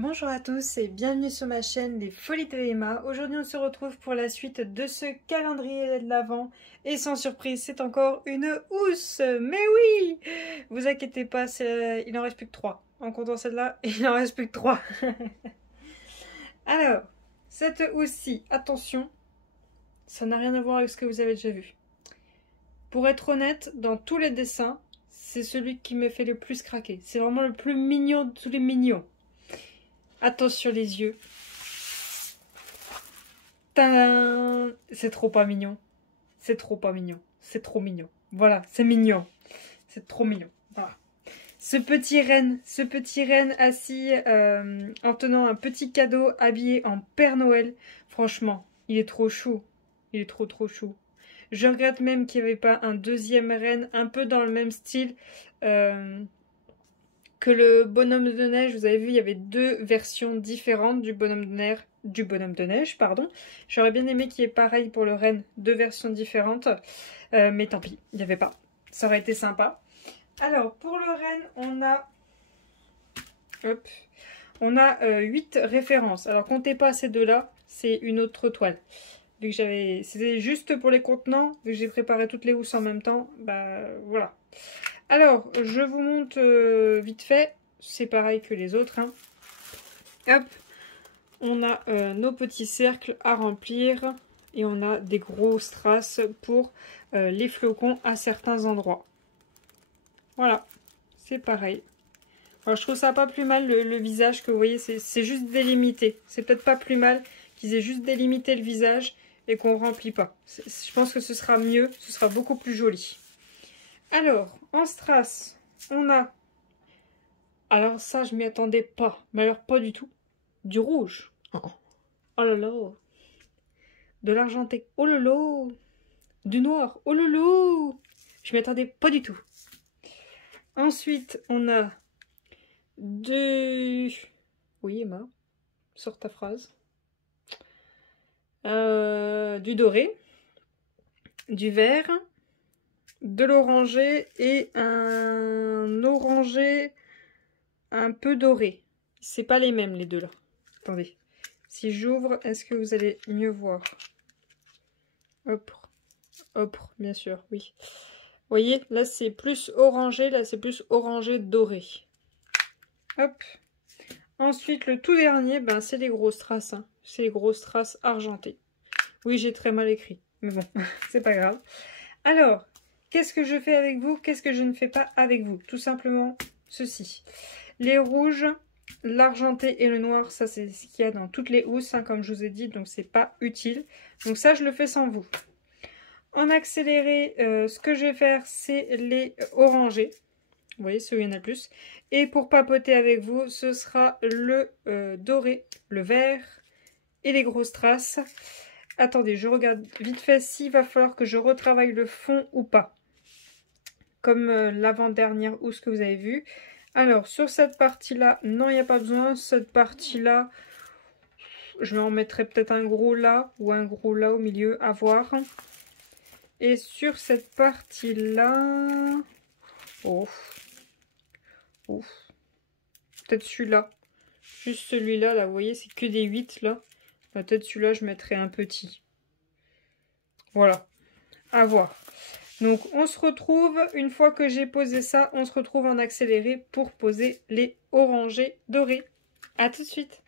Bonjour à tous et bienvenue sur ma chaîne Les Folies de Emma. Aujourd'hui on se retrouve pour la suite de ce calendrier de l'Avent et sans surprise c'est encore une housse. Mais oui, vous inquiétez pas, il en reste plus que 3. En comptant celle-là, il en reste plus que 3. Alors, cette housse-ci, attention, ça n'a rien à voir avec ce que vous avez déjà vu. Pour être honnête, dans tous les dessins, c'est celui qui me fait le plus craquer. C'est vraiment le plus mignon de tous les mignons. Attention les yeux. C'est trop pas mignon. C'est trop pas mignon. C'est trop mignon. Voilà, c'est mignon. C'est trop mignon. Voilà. Ce petit renne assis en tenant un petit cadeau habillé en Père Noël. Franchement, il est trop chou. Il est trop chou. Je regrette même qu'il n'y avait pas un deuxième renne un peu dans le même style. Que le bonhomme de neige, vous avez vu, il y avait deux versions différentes du bonhomme de neige, pardon. J'aurais bien aimé qu'il y ait pareil pour le renne, deux versions différentes, mais tant pis, il n'y avait pas. Ça aurait été sympa. Alors, pour le renne, on a 8 références. Alors, comptez pas ces deux-là, c'est une autre toile. Vu que c'était juste pour les contenants, vu que j'ai préparé toutes les housses en même temps, bah voilà. Alors, je vous montre vite fait, c'est pareil que les autres. Hein. Hop, on a nos petits cercles à remplir et on a des grosses traces pour les flocons à certains endroits. Voilà, c'est pareil. Alors, je trouve ça pas plus mal le visage que vous voyez, c'est juste délimité. C'est peut-être pas plus mal qu'ils aient juste délimité le visage et qu'on remplit pas. Je pense que ce sera mieux, ce sera beaucoup plus joli. Alors, en strass, on a... Alors ça, je m'y attendais pas. Mais alors, pas du tout. Du rouge. Oh là là. De l'argenté. Oh là là. Du noir. Oh là là. Je m'y attendais pas du tout. Ensuite, on a Oui, Emma. Sors ta phrase. Du doré. Du vert. De l'orangé et un orangé un peu doré. C'est pas les mêmes les deux là. Attendez. Si j'ouvre, est-ce que vous allez mieux voir? Hop. Hop, bien sûr, oui. Vous voyez, là c'est plus orangé, là c'est plus orangé doré. Hop. Ensuite, le tout dernier, ben, c'est les grosses traces. Hein. C'est les grosses traces argentées. Oui, j'ai très mal écrit. Mais bon, c'est pas grave. Alors... Qu'est-ce que je fais avec vous? Qu'est-ce que je ne fais pas avec vous? Tout simplement ceci. Les rouges, l'argenté et le noir, ça c'est ce qu'il y a dans toutes les housses, hein, comme je vous ai dit, donc c'est pas utile. Donc ça, je le fais sans vous. En accéléré, ce que je vais faire, c'est les orangés. Vous voyez, ceux où il y en a plus. Et pour papoter avec vous, ce sera le doré, le vert et les grosses traces. Attendez, je regarde vite fait s'il va falloir que je retravaille le fond ou pas. Comme l'avant-dernière housse que vous avez vue. Alors, sur cette partie-là, non, il n'y a pas besoin. Cette partie-là, je vais en mettre peut-être un gros là ou un gros là au milieu, à voir. Et sur cette partie-là... Oh. Oh. Peut-être celui-là. Juste celui-là, là, vous voyez, c'est que des 8, là. Peut-être celui-là, je mettrai un petit. Voilà. À voir. Donc, on se retrouve, une fois que j'ai posé ça, on se retrouve en accéléré pour poser les orangés dorés. À tout de suite.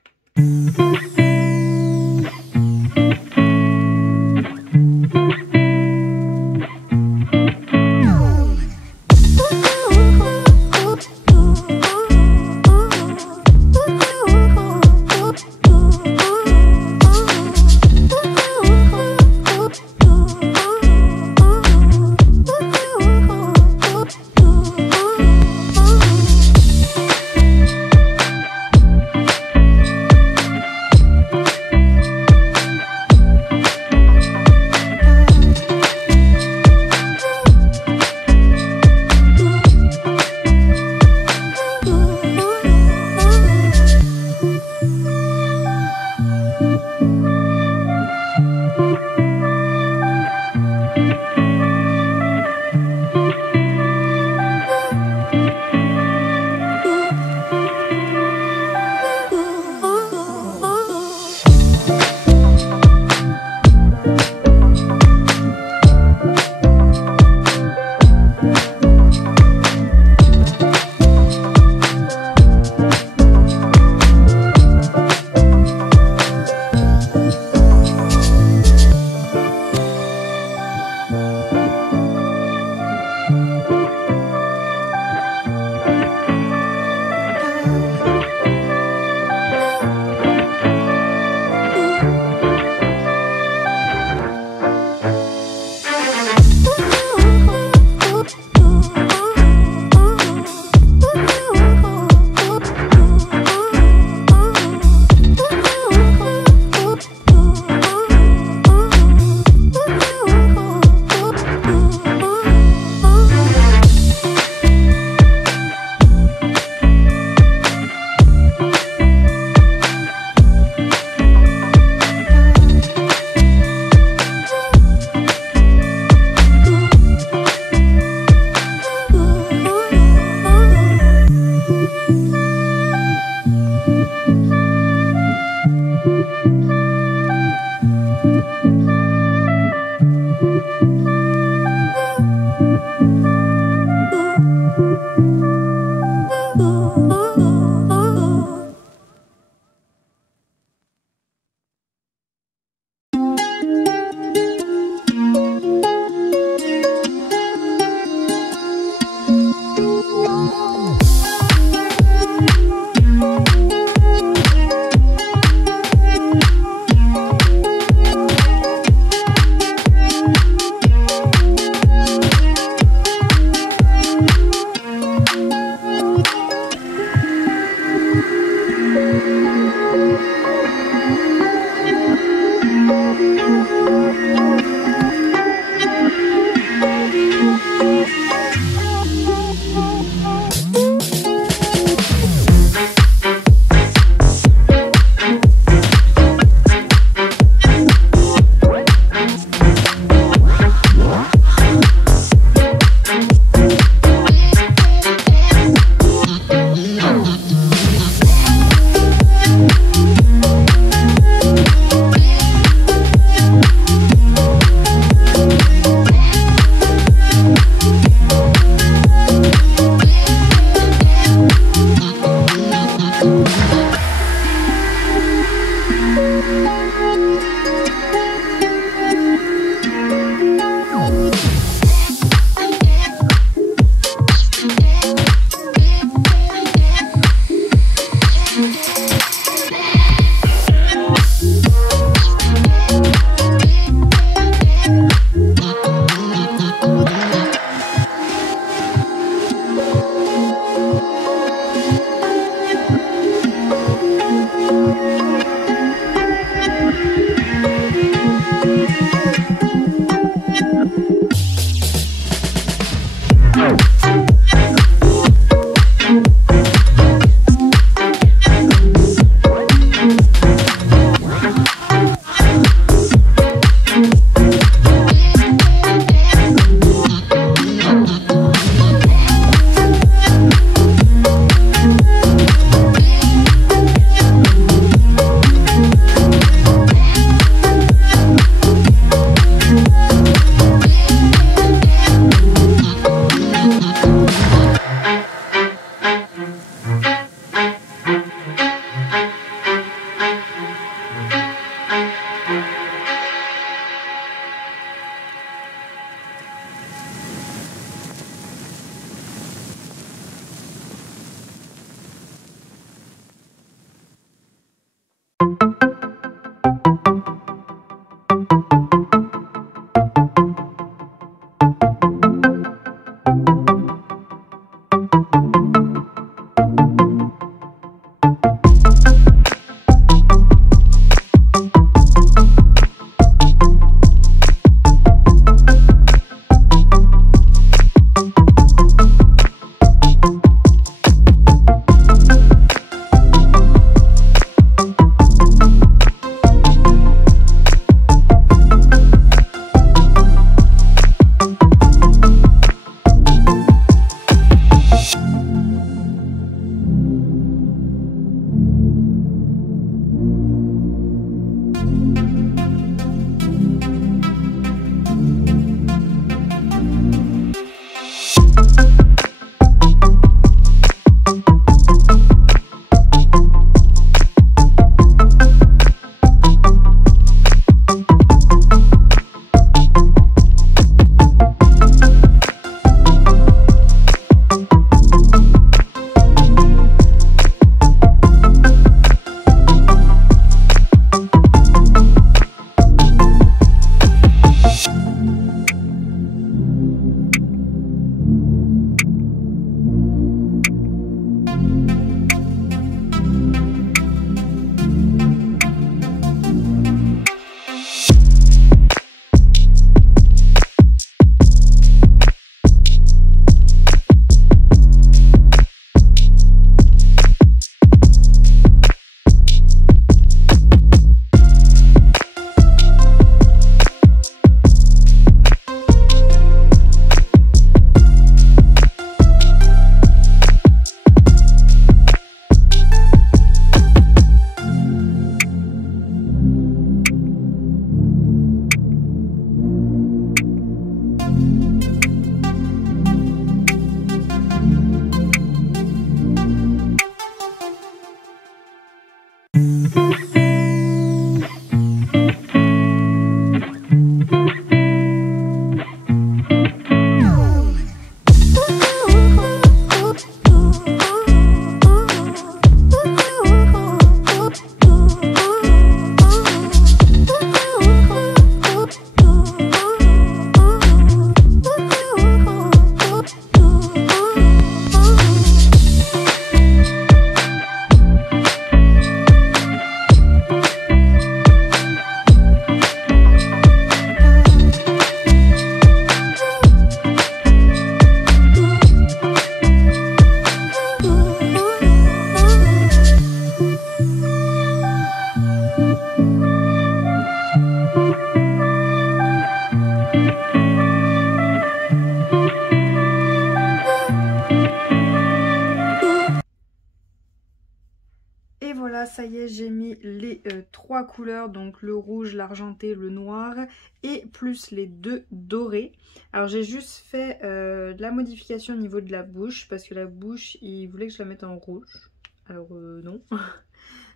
Et voilà, ça y est, j'ai mis les 3 couleurs, donc le rouge, l'argenté, le noir, et plus les 2 dorés. Alors j'ai juste fait de la modification au niveau de la bouche, parce que la bouche, il voulait que je la mette en rouge. Alors non,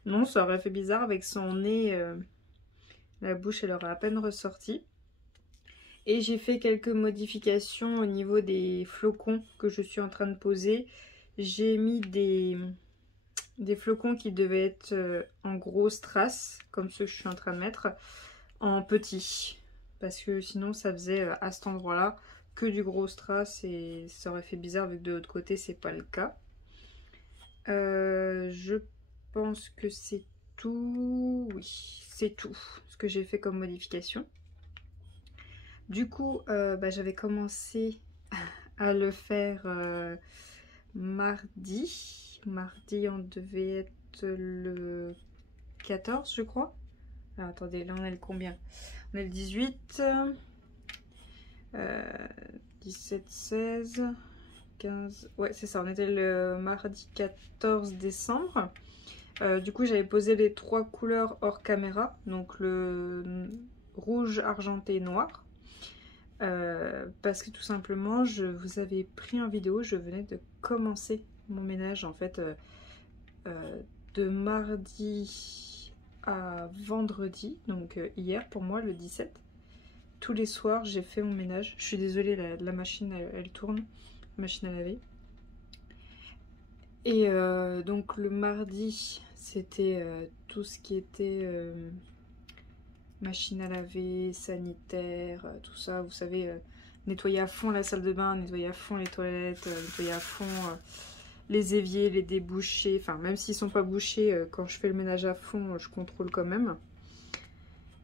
non, ça aurait fait bizarre avec son nez, la bouche elle aurait à peine ressorti. Et j'ai fait quelques modifications au niveau des flocons que je suis en train de poser. J'ai mis des flocons qui devaient être en grosses traces, comme ceux que je suis en train de mettre, en petits. Parce que sinon ça faisait à cet endroit-là que du gros strass et ça aurait fait bizarre vu que de l'autre côté c'est pas le cas. Je pense que c'est tout. Oui, c'est tout ce que j'ai fait comme modification. Du coup, j'avais commencé à le faire mardi. Mardi, on devait être le 14, je crois. Alors, attendez, là on est le combien? On est le 18, 17, 16, 15... Ouais, c'est ça, on était le mardi 14 décembre. Du coup, j'avais posé les 3 couleurs hors caméra. Donc le rouge, argenté, noir. Parce que tout simplement, je vous avais pris en vidéo, je venais de commencer mon ménage en fait de mardi à vendredi, donc hier pour moi le 17. Tous les soirs j'ai fait mon ménage. Je suis désolée, la machine elle tourne, machine à laver. Et donc le mardi c'était tout ce qui était machine à laver, sanitaire, tout ça, vous savez, nettoyer à fond la salle de bain, nettoyer à fond les toilettes, nettoyer à fond les éviers, les débouchés, enfin même s'ils sont pas bouchés, quand je fais le ménage à fond, je contrôle quand même.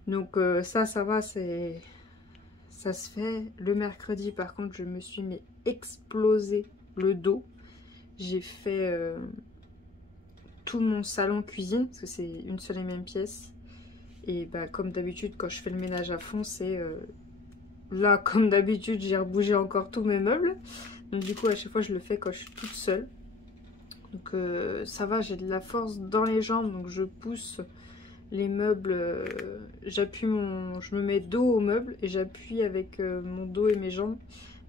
Donc ça va, ça se fait. Le mercredi par contre je me suis explosé le dos. J'ai fait tout mon salon cuisine, parce que c'est une seule et même pièce. Et bah, comme d'habitude, quand je fais le ménage à fond, c'est là, comme d'habitude, j'ai rebougé encore tous mes meubles. Donc du coup, à chaque fois, je le fais quand je suis toute seule. Donc ça va, j'ai de la force dans les jambes, donc je pousse les meubles. Je me mets dos aux meubles et j'appuie avec mon dos et mes jambes.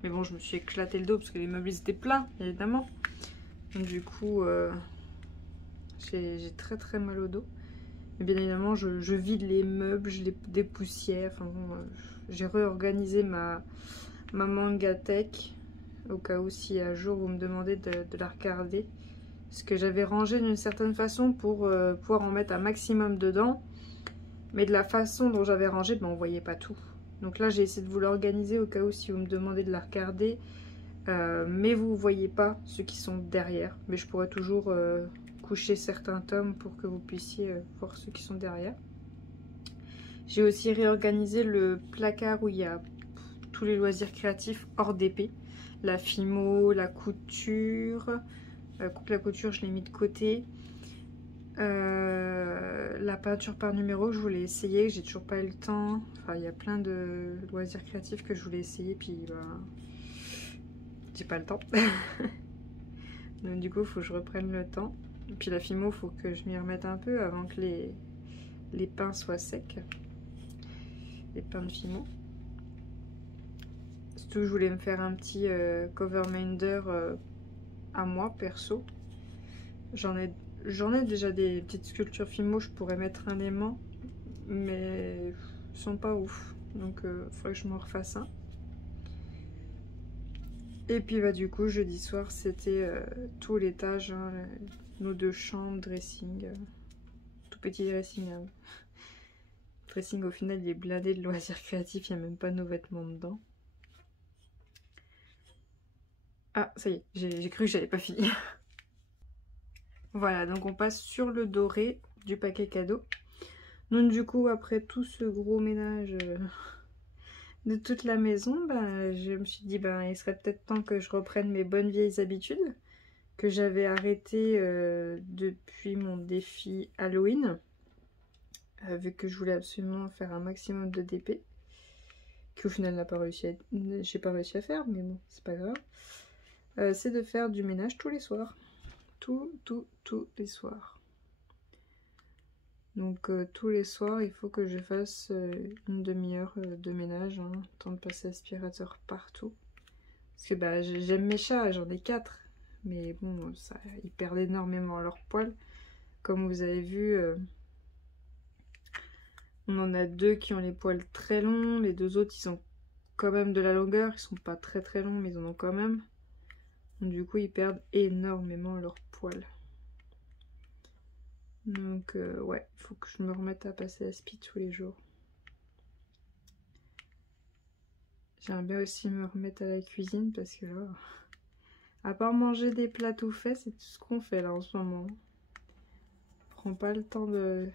Mais bon, je me suis éclaté le dos parce que les meubles ils étaient pleins, évidemment. Donc du coup, j'ai très très mal au dos. Et bien évidemment, je vide les meubles, je les dépoussière. Enfin bon, j'ai réorganisé ma mangatech au cas où si un jour vous me demandez de la regarder. Parce que j'avais rangé d'une certaine façon pour pouvoir en mettre un maximum dedans. Mais de la façon dont j'avais rangé, ben, on voyait pas tout. Donc là, j'ai essayé de vous l'organiser au cas où si vous me demandez de la regarder. Mais vous ne voyez pas ceux qui sont derrière. Mais je pourrais toujours coucher certains tomes pour que vous puissiez voir ceux qui sont derrière. J'ai aussi réorganisé le placard où il y a tous les loisirs créatifs hors d'épée. La fimo, la couture. La couture, je l'ai mis de côté. La peinture par numéro, je voulais essayer, j'ai toujours pas eu le temps. Enfin, il y a plein de loisirs créatifs que je voulais essayer, puis j'ai pas le temps. Donc du coup, il faut que je reprenne le temps. Et puis la fimo, il faut que je m'y remette un peu avant que les pins soient secs. Les pins de fimo. Surtout, je voulais me faire un petit cover minder à moi, perso. J'en ai déjà des petites sculptures fimo, je pourrais mettre un aimant, mais ils sont pas ouf. Donc il faudrait que je m'en refasse un. Et puis bah du coup, jeudi soir, c'était tout l'étage, hein, nos 2 chambres, dressing, tout petit dressing. Hein. Dressing au final, il est blindé de loisirs créatifs, il n'y a même pas nos vêtements dedans. Ah, ça y est, j'ai cru que j'avais pas fini. Voilà, donc on passe sur le doré du paquet cadeau. Donc du coup, après tout ce gros ménage de toute la maison, bah, je me suis dit bah, il serait peut-être temps que je reprenne mes bonnes vieilles habitudes que j'avais arrêtées depuis mon défi Halloween, vu que je voulais absolument faire un maximum de DP, qu'au final j'ai pas réussi à faire, mais bon, c'est pas grave. C'est de faire du ménage tous les soirs. Tous les soirs. Donc tous les soirs, il faut que je fasse une demi-heure de ménage, hein, temps de passer aspirateur partout. Parce que bah, j'aime mes chats, j'en ai 4. Mais bon, ça, ils perdent énormément leurs poils. Comme vous avez vu, on en a 2 qui ont les poils très longs. Les 2 autres, ils ont quand même de la longueur. Ils sont pas très très longs, mais ils en ont quand même. Donc, du coup, ils perdent énormément leurs poils. Donc ouais, il faut que je me remette à passer aspi tous les jours. J'aimerais bien aussi me remettre à la cuisine parce que là, à part manger des plats tout faits, c'est tout ce qu'on fait là en ce moment. On prend pas le temps de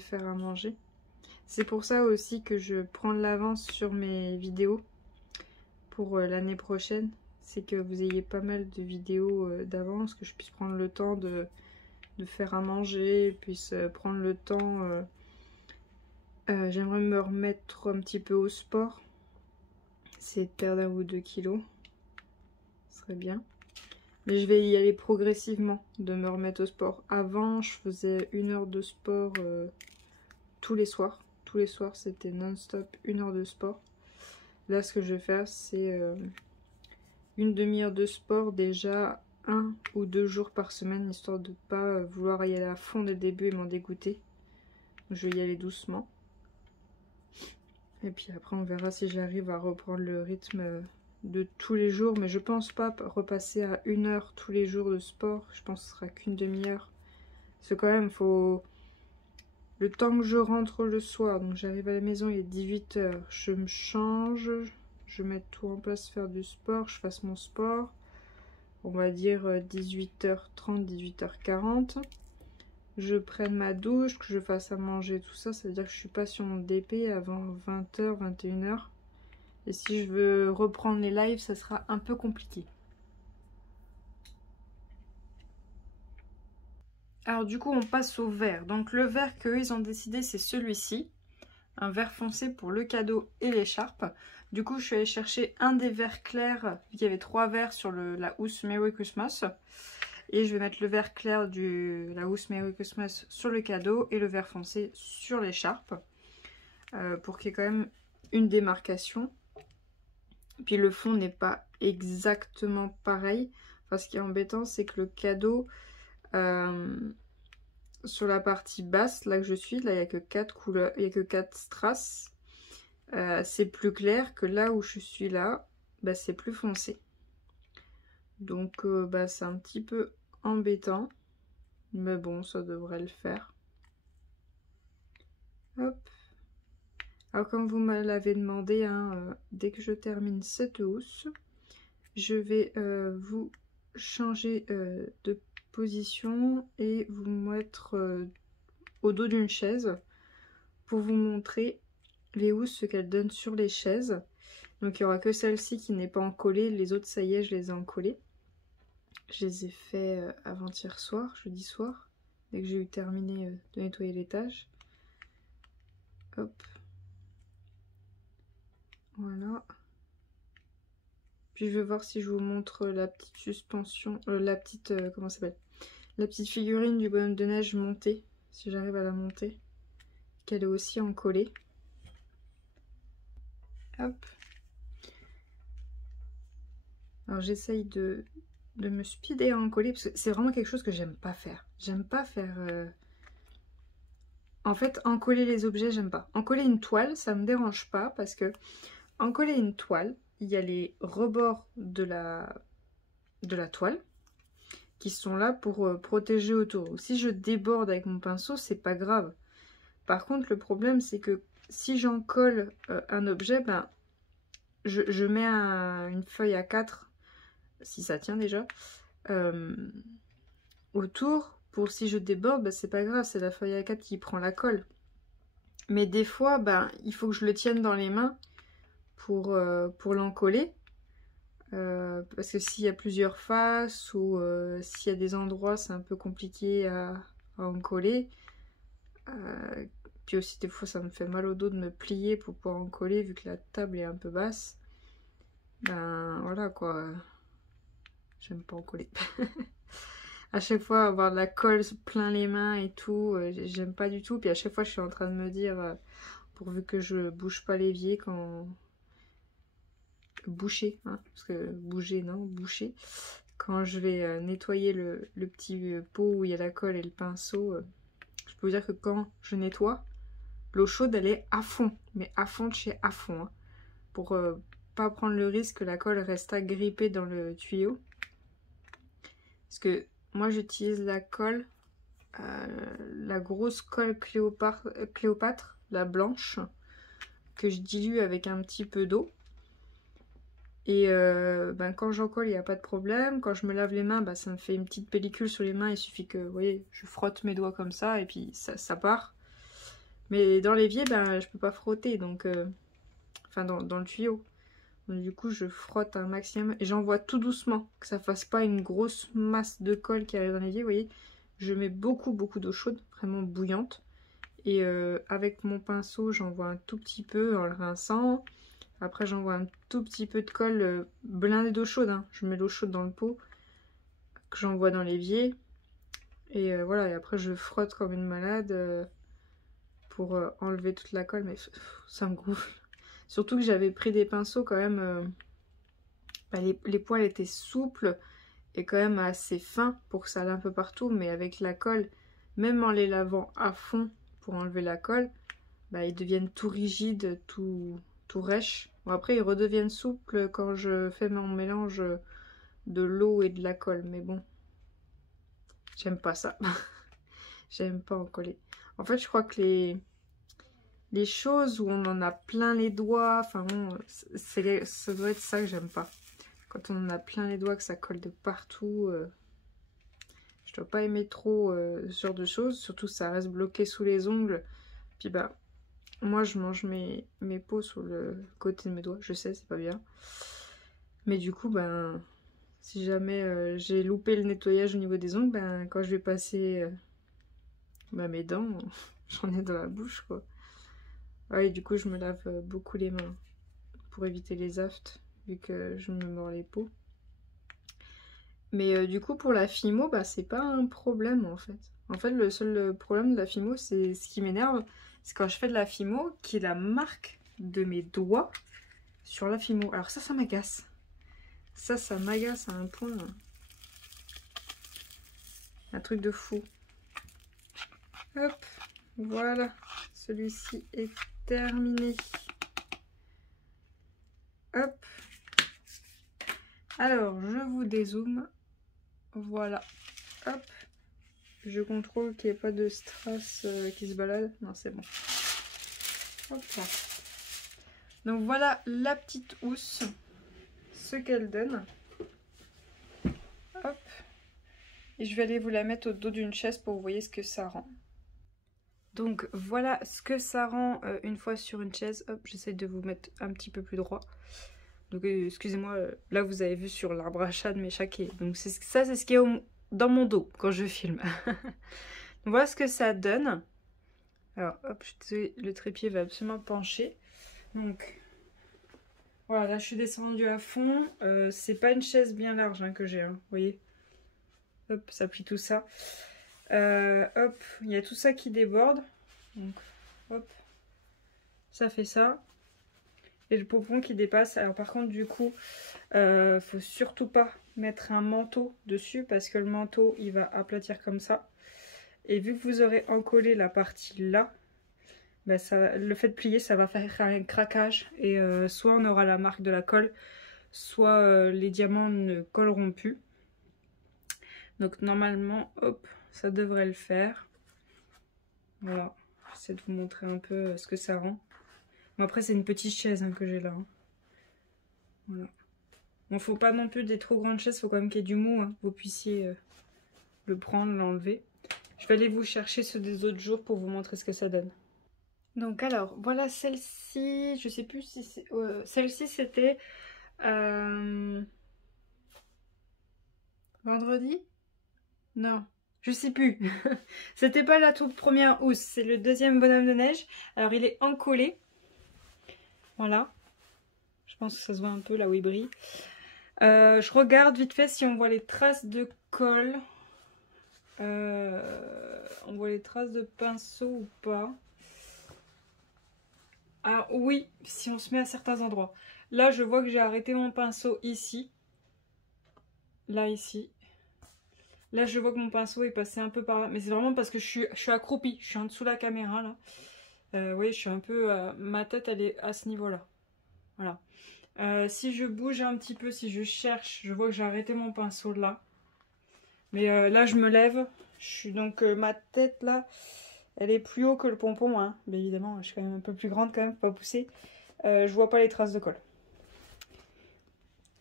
faire à manger. C'est pour ça aussi que je prends de l'avance sur mes vidéos pour l'année prochaine. C'est que vous ayez pas mal de vidéos d'avance, que je puisse prendre le temps de faire à manger, puisse prendre le temps. J'aimerais me remettre un petit peu au sport. C'est de perdre 1 ou 2 kilos. Ce serait bien. Mais je vais y aller progressivement, de me remettre au sport. Avant, je faisais 1 heure de sport tous les soirs. Tous les soirs, c'était non-stop 1 heure de sport. Là, ce que je vais faire, c'est une demi-heure de sport déjà 1 ou 2 jours par semaine, histoire de ne pas vouloir y aller à fond dès le début et m'en dégoûter. Je vais y aller doucement. Et puis après, on verra si j'arrive à reprendre le rythme de tous les jours. Mais je pense pas repasser à 1 heure tous les jours de sport. Je pense que ce sera qu'une demi-heure. Parce que quand même, faut... Le temps que je rentre le soir, donc j'arrive à la maison, il est 18 h. Je me change, je mets tout en place, faire du sport, je fasse mon sport. On va dire 18h30, 18h40. Je prenne ma douche, que je fasse à manger, tout ça. Ça veut dire que je suis pas sur mon DP avant 20h, 21h. Et si je veux reprendre les lives, ça sera un peu compliqué. Alors du coup, on passe au vert. Donc le vert qu'eux, ils ont décidé, c'est celui-ci. Un vert foncé pour le cadeau et l'écharpe. Du coup, je suis allée chercher un des verts clairs. Il y avait 3 verts sur la housse Merry Christmas. Et je vais mettre le vert clair de la housse Merry Christmas sur le cadeau et le vert foncé sur l'écharpe. Pour qu'il y ait quand même une démarcation. Puis le fond n'est pas exactement pareil. Enfin, ce qui est embêtant, c'est que le cadeau... sur la partie basse, là que je suis, là il n'y a que 4 couleurs, il n'y a que 4 strass. C'est plus clair que là où je suis là, bah, c'est plus foncé. Donc bah, c'est un petit peu embêtant. Mais bon, ça devrait le faire. Hop. Alors comme vous me l'avez demandé, hein, dès que je termine cette housse, je vais vous changer de position et vous mettre au dos d'une chaise pour vous montrer les housses, ce qu'elles donnent sur les chaises. Donc il n'y aura que celle-ci qui n'est pas encollée, les autres ça y est, je les ai encollées. Je les ai fait avant-hier soir, jeudi soir, dès que j'ai eu terminé de nettoyer l'étage. Hop. Voilà. Puis je vais voir si je vous montre la petite suspension, la petite, comment ça s'appelle, la petite figurine du bonhomme de neige montée, si j'arrive à la monter, qu'elle est aussi encollée. Hop. Alors j'essaye de me speeder à encoller, parce que c'est vraiment quelque chose que j'aime pas faire. J'aime pas faire... En fait, encoller les objets, j'aime pas. Encoller une toile, ça me dérange pas, parce que encoller une toile, il y a les rebords de la toile qui sont là pour protéger autour. Donc, si je déborde avec mon pinceau, c'est pas grave. Par contre, le problème, c'est que si j'en colle un objet, ben, je mets une feuille A4, si ça tient déjà, autour, pour si je déborde, ben, c'est pas grave, c'est la feuille A4 qui prend la colle. Mais des fois, ben, il faut que je le tienne dans les mains pour l'encoller. Parce que s'il y a plusieurs faces ou s'il y a des endroits, c'est un peu compliqué à encoller. Puis aussi, des fois, ça me fait mal au dos de me plier pour pouvoir encoller vu que la table est un peu basse. Ben voilà quoi. J'aime pas encoller. à chaque fois avoir de la colle plein les mains et tout, j'aime pas du tout. Puis à chaque fois je suis en train de me dire, pourvu que je bouge pas l'évier quand... Boucher, hein, parce que bouger non, boucher. Quand je vais nettoyer le petit pot où il y a la colle et le pinceau, je peux vous dire que quand je nettoie, l'eau chaude elle est à fond, mais à fond de chez à fond, hein, pour pas prendre le risque que la colle reste agrippée dans le tuyau. Parce que moi j'utilise la colle, la grosse colle Cléopâtre, la blanche, que je dilue avec un petit peu d'eau. Et ben, quand j'en colle, il n'y a pas de problème. Quand je me lave les mains, ben, ça me fait une petite pellicule sur les mains. Il suffit que, vous voyez, je frotte mes doigts comme ça et puis ça part. Mais dans l'évier, ben, je peux pas frotter, donc, enfin dans le tuyau. Donc, du coup, je frotte un maximum et j'envoie tout doucement, que ça fasse pas une grosse masse de colle qui arrive dans l'évier. Vous voyez, je mets beaucoup d'eau chaude, vraiment bouillante. Et avec mon pinceau, j'envoie un tout petit peu en le rinçant. Après, j'envoie un tout petit peu de colle blindée d'eau chaude, hein. Je mets l'eau chaude dans le pot que j'envoie dans l'évier. Et voilà, et après je frotte comme une malade pour enlever toute la colle. Mais ça me gonfle. Surtout que j'avais pris des pinceaux quand même. Bah, les poils étaient souples et quand même assez fins pour que ça aille un peu partout. Mais avec la colle, même en les lavant à fond pour enlever la colle, bah, ils deviennent tout rigides, tout rêches. Bon, après, ils redeviennent souples quand je fais mon mélange de l'eau et de la colle. Mais bon, j'aime pas ça. J'aime pas en coller. En fait, je crois que les choses où on en a plein les doigts, enfin bon, ça doit être ça que j'aime pas. Quand on en a plein les doigts, que ça colle de partout, je dois pas aimer trop ce genre de choses. Surtout, ça reste bloqué sous les ongles. Puis bah... Moi, je mange mes peaux sur le côté de mes doigts. Je sais, c'est pas bien. Mais du coup, ben, si jamais j'ai loupé le nettoyage au niveau des ongles, ben, quand je vais passer ben, mes dents, j'en ai dans la bouche, quoi. Ouais, et du coup, je me lave beaucoup les mains pour éviter les aftes, vu que je me mords les peaux. Mais du coup, pour la Fimo, bah, c'est pas un problème, en fait. En fait, le seul problème de la Fimo, c'est ce qui m'énerve, c'est quand je fais de la Fimo, qui est la marque de mes doigts sur la Fimo. Alors ça m'agace. Ça m'agace à un point. Un truc de fou. Hop, voilà. Celui-ci est terminé. Hop. Alors, je vous dézoome. Voilà. Hop. Je contrôle qu'il n'y ait pas de strass qui se balade. Non, c'est bon. Hop là. Donc voilà la petite housse. Ce qu'elle donne. Hop. Et je vais aller vous la mettre au dos d'une chaise pour que vous voyez ce que ça rend. Donc voilà ce que ça rend une fois sur une chaise. Hop, j'essaie de vous mettre un petit peu plus droit. Donc excusez-moi, là vous avez vu sur l'arbre à chat de mes chaquets. Donc ça c'est ce qui est dans mon dos quand je filme. Voilà ce que ça donne. Alors hop, le trépied va absolument pencher. Donc voilà, là je suis descendue à fond. C'est pas une chaise bien large hein, que j'ai, hein, vous voyez. Hop, ça plie tout ça. Hop, il y a tout ça qui déborde. Donc hop, ça fait ça. Et le pompon qui dépasse. Alors par contre du coup, faut surtout pas mettre un manteau dessus parce que le manteau il va aplatir comme ça. Et vu que vous aurez encollé la partie là, bah le fait de plier ça va faire un craquage. Et soit on aura la marque de la colle, soit les diamants ne colleront plus. Donc normalement, hop, ça devrait le faire. Voilà, j'essaie de vous montrer un peu ce que ça rend. Bon, après c'est une petite chaise hein, que j'ai là. Hein. Voilà. Bon, faut pas non plus des trop grandes chaises, faut quand même qu'il y ait du mou, hein, que vous puissiez le prendre, l'enlever. Je vais aller vous chercher ceux des autres jours pour vous montrer ce que ça donne. Donc alors, voilà celle-ci, je sais plus si c'est... celle-ci c'était... vendredi? Non, je sais plus. C'était pas la toute première housse, c'est le deuxième bonhomme de neige. Alors il est encollé. Voilà. Je pense que ça se voit un peu là où il brille. Je regarde vite fait si on voit les traces de colle. On voit les traces de pinceau ou pas? Alors oui, si on se met à certains endroits. Là, je vois que j'ai arrêté mon pinceau ici. Là, ici. Là, je vois que mon pinceau est passé un peu par là. Mais c'est vraiment parce que je suis accroupie. Je suis en dessous de la caméra, là. Oui, je suis un peu... ma tête, elle est à ce niveau-là. Voilà. Si je bouge un petit peu, si je cherche, je vois que j'ai arrêté mon pinceau là. Mais là, je me lève. Je suis donc... ma tête, là, elle est plus haut que le pompon, hein. Mais évidemment, je suis quand même un peu plus grande, quand même, faut pas pousser. Je vois pas les traces de colle.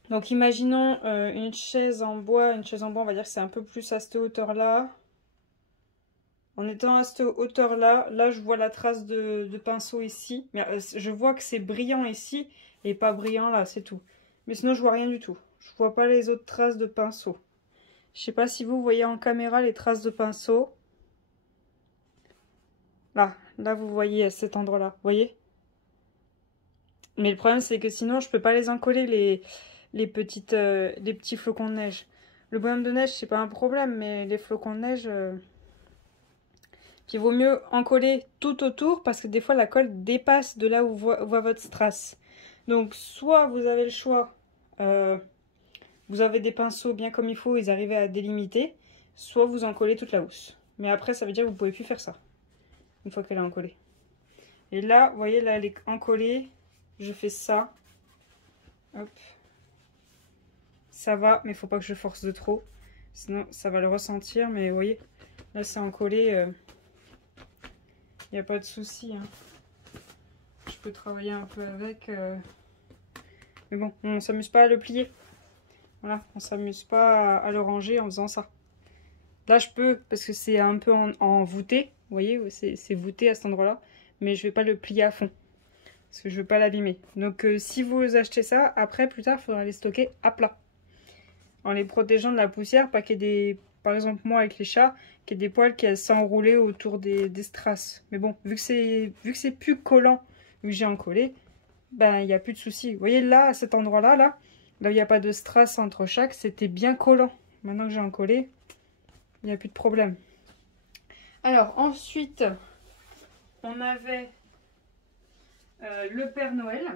Donc imaginons une chaise en bois. Une chaise en bois, on va dire que c'est un peu plus à cette hauteur-là. En étant à cette hauteur-là, là je vois la trace de pinceau ici. Mais je vois que c'est brillant ici et pas brillant là, c'est tout. Mais sinon je vois rien du tout. Je vois pas les autres traces de pinceau. Je sais pas si vous voyez en caméra les traces de pinceau. Là vous voyez à cet endroit-là, vous voyez? Mais le problème c'est que sinon je peux pas les encoller les petits flocons de neige. Le bonhomme de neige c'est pas un problème, mais les flocons de neige... Puis il vaut mieux en coller tout autour parce que des fois la colle dépasse de là où voit votre strass. Donc soit vous avez le choix, vous avez des pinceaux bien comme il faut, ils arrivent à délimiter, soit vous en collez toute la housse. Mais après ça veut dire que vous pouvez plus faire ça, une fois qu'elle est encollée. Et là, vous voyez, là elle est encollée, je fais ça. Hop. Ça va, mais il faut pas que je force de trop, sinon ça va le ressentir. Mais vous voyez, là c'est encollé. Il n'y a pas de souci. Hein. Je peux travailler un peu avec. Mais bon, on s'amuse pas à le plier. Voilà, on s'amuse pas à le ranger en faisant ça. Là, je peux, parce que c'est un peu en voûté. Vous voyez, c'est voûté à cet endroit-là. Mais je vais pas le plier à fond. Parce que je veux pas l'abîmer. Donc, si vous achetez ça, après, plus tard, il faudra les stocker à plat. En les protégeant de la poussière, pas qu'il y ait des... Par exemple, moi, avec les chats, qu'il y ait des poils qui s'enroulent autour des strass. Mais bon, vu que c'est plus collant, vu que j'ai encollé, ben, il n'y a plus de souci. Vous voyez, là, à cet endroit-là, là où il n'y a pas de strass entre chaque, c'était bien collant. Maintenant que j'ai encollé, il n'y a plus de problème. Alors, ensuite, on avait le Père Noël,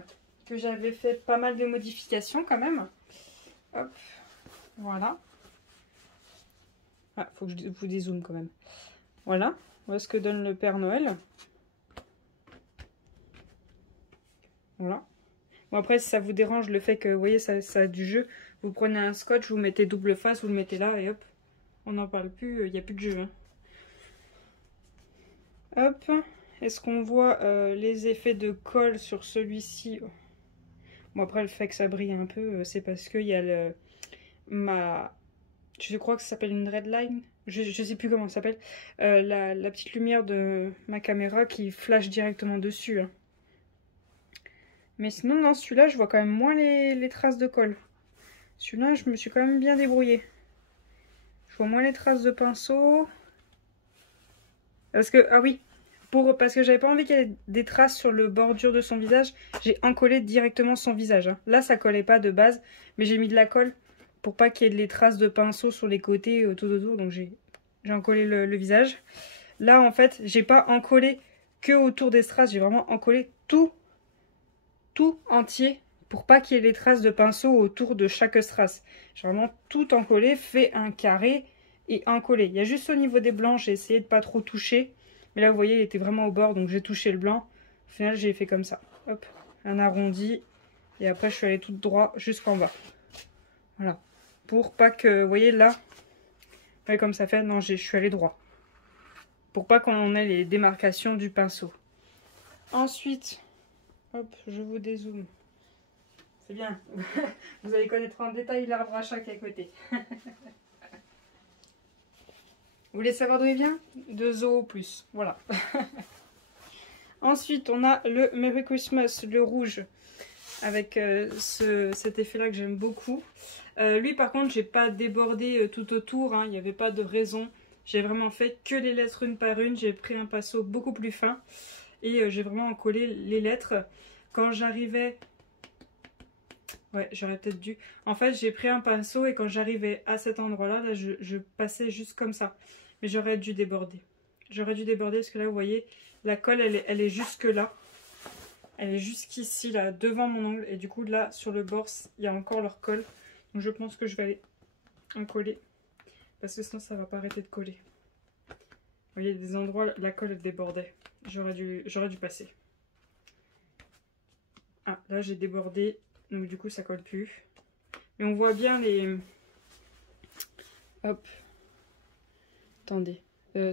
que j'avais fait pas mal de modifications quand même. Hop, voilà. Ah, faut que je vous dézoome quand même. Voilà, voilà ce que donne le Père Noël. Voilà. Bon, après, si ça vous dérange le fait que, vous voyez, ça a du jeu, vous prenez un scotch, vous mettez double face, vous le mettez là et hop, on n'en parle plus, il n'y a plus de jeu. Hein. Hop, est-ce qu'on voit les effets de colle sur celui-ci? Bon, après, le fait que ça brille un peu, c'est parce qu'il y a je crois que ça s'appelle une red line. Je sais plus comment ça s'appelle. La petite lumière de ma caméra qui flash directement dessus. Hein. Mais sinon, dans celui-là, je vois quand même moins les traces de colle. Celui-là, je me suis quand même bien débrouillée. Je vois moins les traces de pinceau. Parce que, ah oui, parce que j'avais pas envie qu'il y ait des traces sur le bordure de son visage, j'ai encollé directement son visage. Hein. Là, ça collait pas de base, mais j'ai mis de la colle pour pas qu'il y ait les traces de pinceau sur les côtés tout autour. Donc j'ai encollé le visage. Là, en fait, j'ai pas encollé que autour des strass, j'ai vraiment encollé tout entier pour pas qu'il y ait les traces de pinceau autour de chaque strass. J'ai vraiment tout encollé, fait un carré et encollé. Il y a juste au niveau des blancs, j'ai essayé de pas trop toucher. Mais là, vous voyez, il était vraiment au bord, donc j'ai touché le blanc. Au final, j'ai fait comme ça. Hop, un arrondi. Et après, je suis allée tout droit jusqu'en bas. Voilà. Pour pas que, vous voyez, là, vous voyez comme ça fait. Non, je suis allée droit. Pour pas qu'on ait les démarcations du pinceau. Ensuite, hop, je vous dézoome. C'est bien. Vous allez connaître en détail l'arbre à chat qui est à côté. Vous voulez savoir d'où il vient? De Zoo Plus. Voilà. Ensuite, on a le Merry Christmas, le rouge, avec cet effet-là que j'aime beaucoup. Lui, par contre, j'ai pas débordé tout autour. Hein, il n'y avait pas de raison. J'ai vraiment fait que les lettres une par une. J'ai pris un pinceau beaucoup plus fin. Et j'ai vraiment collé les lettres. Quand j'arrivais... Ouais, j'aurais peut-être dû. En fait, j'ai pris un pinceau et quand j'arrivais à cet endroit-là, là, je passais juste comme ça. Mais j'aurais dû déborder. J'aurais dû déborder parce que là, vous voyez, la colle, elle est jusque là. Elle est jusqu'ici, là, devant mon ongle. Et du coup, là, sur le bord, il y a encore leur colle. Donc je pense que je vais aller en coller. Parce que sinon, ça va pas arrêter de coller. Vous voyez, des endroits, la colle, elle débordait. J'aurais dû passer. Ah, là, j'ai débordé. Donc du coup, ça colle plus. Mais on voit bien les... Hop. Attendez.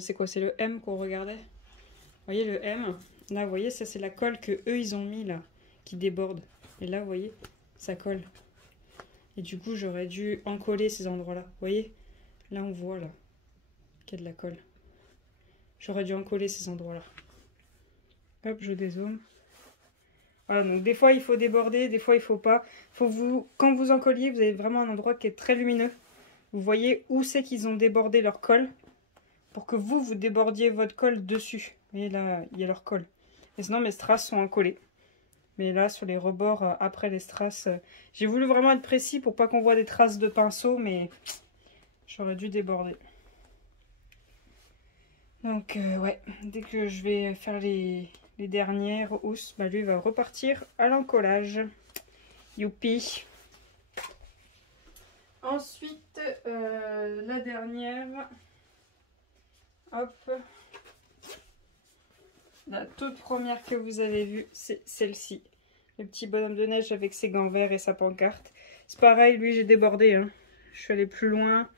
C'est quoi? C'est le M qu'on regardait? Vous voyez le M? Là, vous voyez, ça c'est la colle que eux ils ont mis là, qui déborde. Et là, vous voyez, ça colle. Et du coup, j'aurais dû encoller ces endroits-là. Vous voyez? Là, on voit là qu'il y a de la colle. J'aurais dû encoller ces endroits-là. Hop, je dézoome. Voilà, donc des fois il faut déborder, des fois il faut pas. Quand vous encolliez, vous avez vraiment un endroit qui est très lumineux. Vous voyez où c'est qu'ils ont débordé leur colle pour que vous débordiez votre colle dessus. Vous voyez là, il y a leur colle. Et sinon mes strass sont encollés. Mais là sur les rebords, après les strass, j'ai voulu vraiment être précis pour pas qu'on voit des traces de pinceau, mais j'aurais dû déborder. Donc ouais, dès que je vais faire les dernières housses, bah lui va repartir à l'encollage. Youpi! Ensuite, la dernière, hop, la toute première que vous avez vue, c'est celle-ci. Le petit bonhomme de neige avec ses gants verts et sa pancarte. C'est pareil, lui j'ai débordé, hein. Je suis allée plus loin.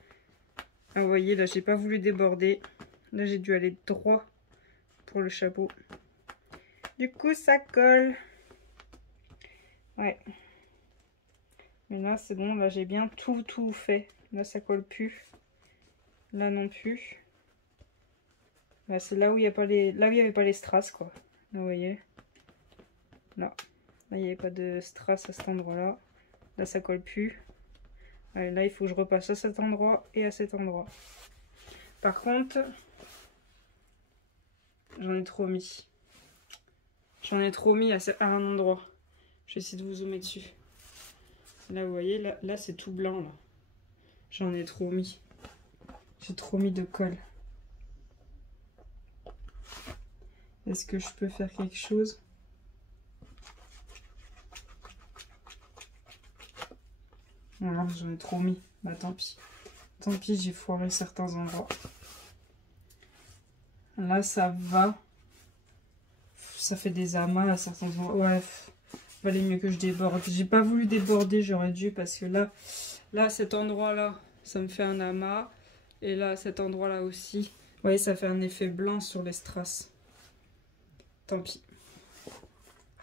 Ah, vous voyez, là j'ai pas voulu déborder. Là j'ai dû aller droit pour le chapeau. Du coup ça colle. Ouais. Mais là c'est bon, là j'ai bien tout fait. Là ça colle plus. Là non plus. Là c'est là où il y a pas les. Là où il n'y avait pas les strass quoi. Là vous voyez. Là. Là il n'y avait pas de strass à cet endroit là. Là ça colle plus. Allez, là il faut que je repasse à cet endroit et à cet endroit. Par contre, j'en ai trop mis. J'en ai trop mis à un endroit. Je vais essayer de vous zoomer dessus. Là, vous voyez, là c'est tout blanc. Là. J'en ai trop mis. J'ai trop mis de colle. Est-ce que je peux faire quelque chose? Voilà, j'en ai trop mis. Bah tant pis. Tant pis, j'ai foiré certains endroits. Là, ça va. Ça fait des amas à certains endroits. Ouais, valait mieux que je déborde. J'ai pas voulu déborder, j'aurais dû, parce que là, cet endroit-là, ça me fait un amas. Et là, cet endroit-là aussi. Vous voyez, ça fait un effet blanc sur les strass. Tant pis.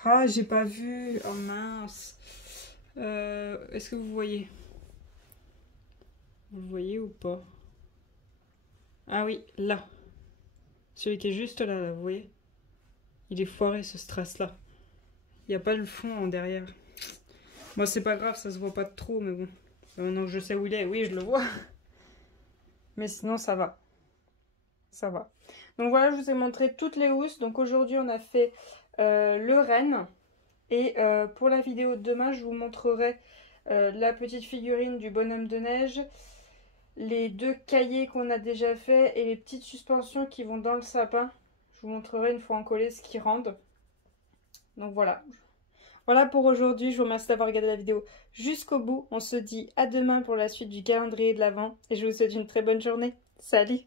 Ah, j'ai pas vu. Oh mince. Est-ce que vous voyez? Vous le voyez ou pas? Ah oui, là. Celui qui est juste là, vous voyez? Il est foiré ce strass-là. Il n'y a pas le fond en derrière. Bon, c'est pas grave, ça se voit pas trop, mais bon. Maintenant que je sais où il est, oui, je le vois. Mais sinon, ça va. Ça va. Donc voilà, je vous ai montré toutes les housses. Donc aujourd'hui, on a fait le renne. Et pour la vidéo de demain, je vous montrerai la petite figurine du bonhomme de neige, les 2 cahiers qu'on a déjà fait et les petites suspensions qui vont dans le sapin. Je vous montrerai une fois encollé ce qu'ils rendent. Donc voilà. Voilà pour aujourd'hui. Je vous remercie d'avoir regardé la vidéo jusqu'au bout. On se dit à demain pour la suite du calendrier de l'Avent. Et je vous souhaite une très bonne journée. Salut!